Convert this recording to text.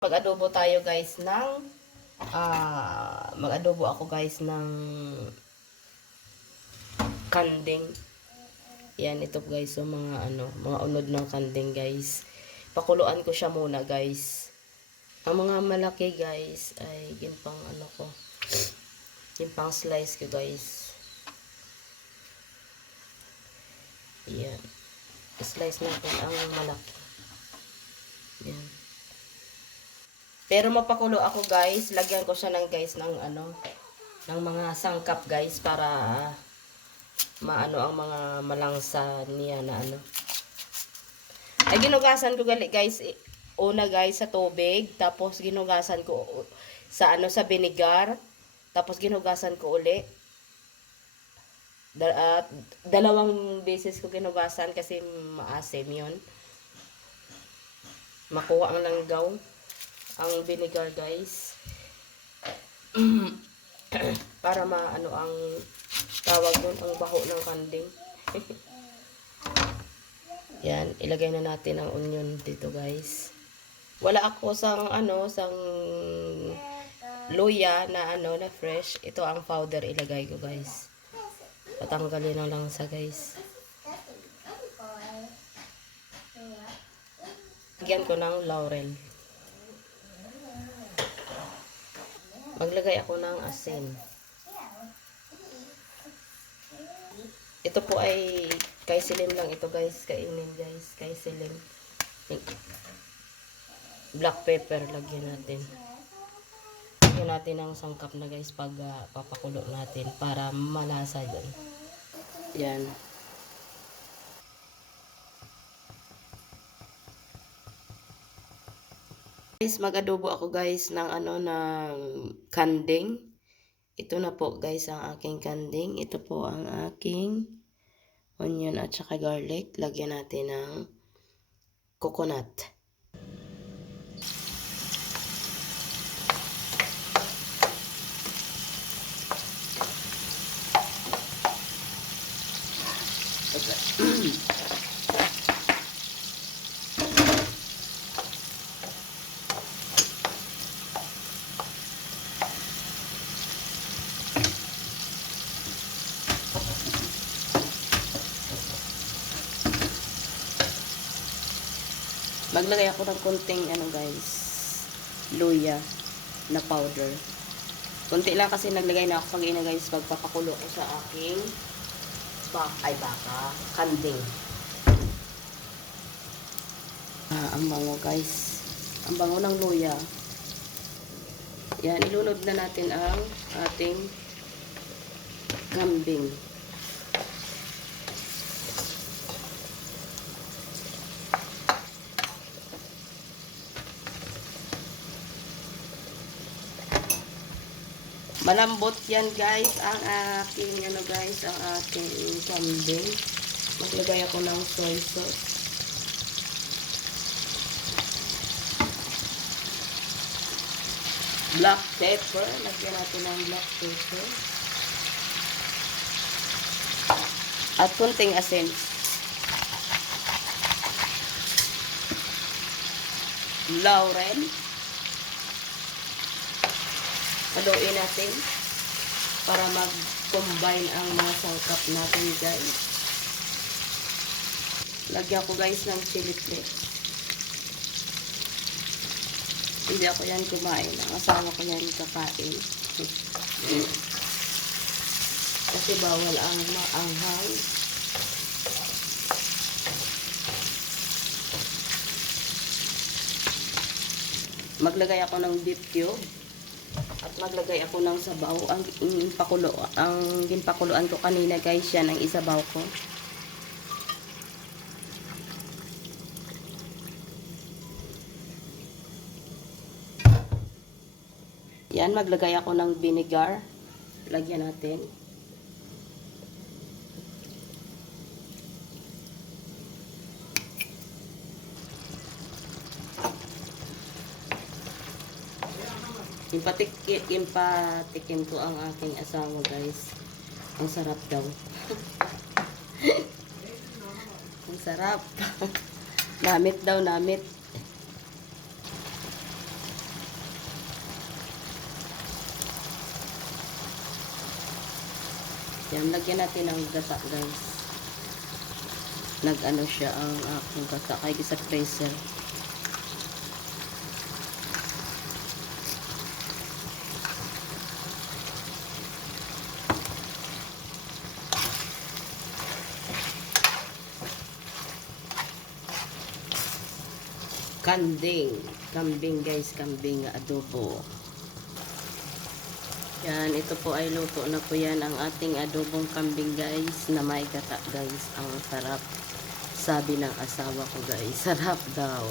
Mag-adobo tayo guys ng ah mag-adobo ako guys ng kanding. Yan ito guys so mga ano, mga unod ng kanding guys. Pakuluan ko siya muna guys. Ang mga malaki guys ay yun pang ano ko. Yun pang slice ko guys. Yan. Slice natin ang malaki. Yan. Pero mapakulo ako guys, lagyan ko siya ng guys ng ano, ng mga sangkap guys para ah, maano ang mga malangsa niya na ano. Ay ginugasan ko gali guys, una guys sa tubig, tapos ginugasan ko sa ano sa vinegar, tapos ginugasan ko uli. Da, ah, dalawang beses ko ginugasan kasi maasim 'yon. Makuha ang langgaw ang vinegar guys. Para maano ang tawag doon ang baho ng kanding. Yan ilagay na natin ang onion dito guys. Wala ako sang ano sang luya na ano na fresh. Ito ang powder ilagay ko guys. Patanggalin ang langsa guys. Lagyan ko ng laurel. Maglagay ako ng asin. Ito po ay kay silim lang ito guys. Kainin guys. Kay silim. Black pepper lagyan natin. Lagyan natin ng sangkap na guys pag ah, papakulo natin para malasa dyan. Yan. Guys, mag-adobo ako guys ng ano ng kanding. Ito na po guys ang aking kanding. Ito po ang aking onion at saka garlic. Lagyan natin ng coconut. Maglagay ako ng konting ano guys, luya na powder. Konti lang kasi naglagay na ako pag ina guys pagpapakulo ko sa aking bak ay baka, kanding. Ah, ang bango guys. Ang bango ng luya. Yan, ilunod na natin ang ating kambing. Malambot yan guys ang aking ano guys ang aking kambing. Maglagay ako ng soy sauce. Black pepper. Lagyan natin ng black pepper. At kunting asin. Laurel. Haluin natin para mag-combine ang mga sangkap natin guys. Lagyan ko guys ng chili flakes. Hindi ako yan kumain. Ang asawa ko yan kakain. Kasi bawal ang maanghang. Maglagay ako ng beef cube at maglagay ako ng sabaw. Ang pakulo ang ginpakuluan ko kanina guys yan ang isabaw ko. Yan maglagay ako ng vinegar. Lagyan natin Impatik, impatikim ko ang aking asawa guys. Ang sarap daw. ang sarap. namit daw, namit. Yan, lagyan natin ng gasa guys. Nag-ano siya ang aking gasa. Kaya sa freezer. Kanding. Kambing guys, kambing adobo. Yan, ito po ay luto na po yan ang ating adobong kambing guys na may gata guys. Ang sarap. Sabi ng asawa ko guys, sarap daw.